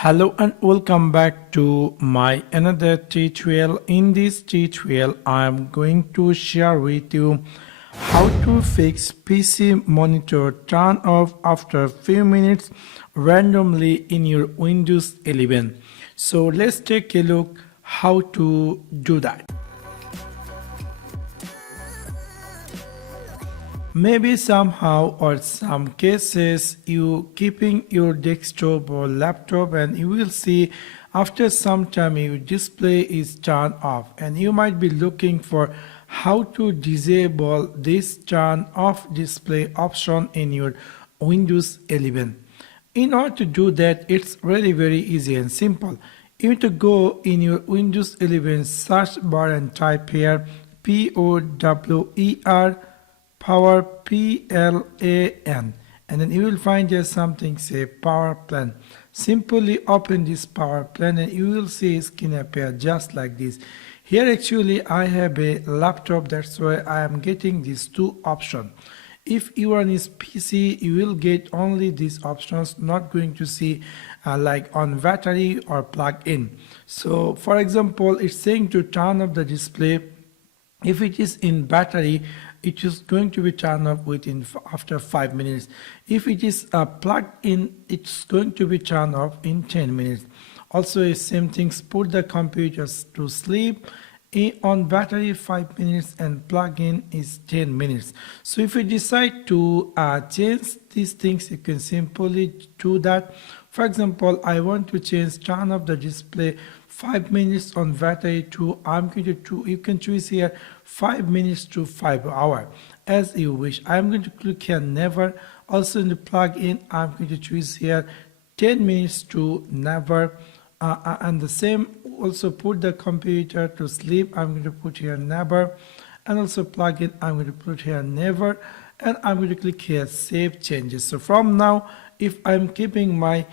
Hello and welcome back to my another tutorial. In this tutorial I am going to share with you how to fix PC monitor turn off after a few minutes randomly in your Windows 11. So let's take a look how to do that. Maybe somehow or some cases you keeping your desktop or laptop and you will see after some time your display is turned off and you might be looking for how to disable this turn off display option in your Windows 11. In order to do that, it's really very easy and simple. You need to go in your Windows 11 search bar and type here power plan, and then you will find here something say power plan. Simply open this power plan and you will see a screen appear just like this. Here actually I have a laptop, that's why I am getting these two options. If you are on his PC, you will get only these options, not going to see like on battery or plug in. So for example, it's saying to turn off the display. If it is in battery, it is going to be turned off after 5 minutes. If it is plugged in, it's going to be turned off in 10 minutes. Also, same things, put the computers to sleep on battery 5 minutes and plug in is 10 minutes. So if you decide to change these things, you can simply do that. For example, I want to change turn off the display 5 minutes on battery to you can choose here 5 minutes to 5 hours as you wish. I'm going to click here never. Also in the plug-in, I'm going to choose here 10 minutes to never. And the same, also put the computer to sleep. I'm going to put here never. And also plug in, I'm going to put here never. And I'm going to click here save changes. So from now, if I'm keeping my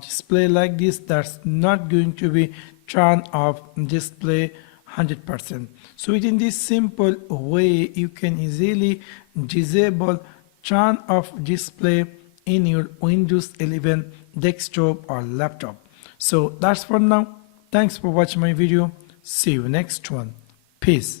display like this, that's not going to be turn off display 100%. So within this simple way, you can easily disable turn off display in your Windows 11 desktop or laptop. So that's for now. Thanks for watching my video. See you next one. Peace.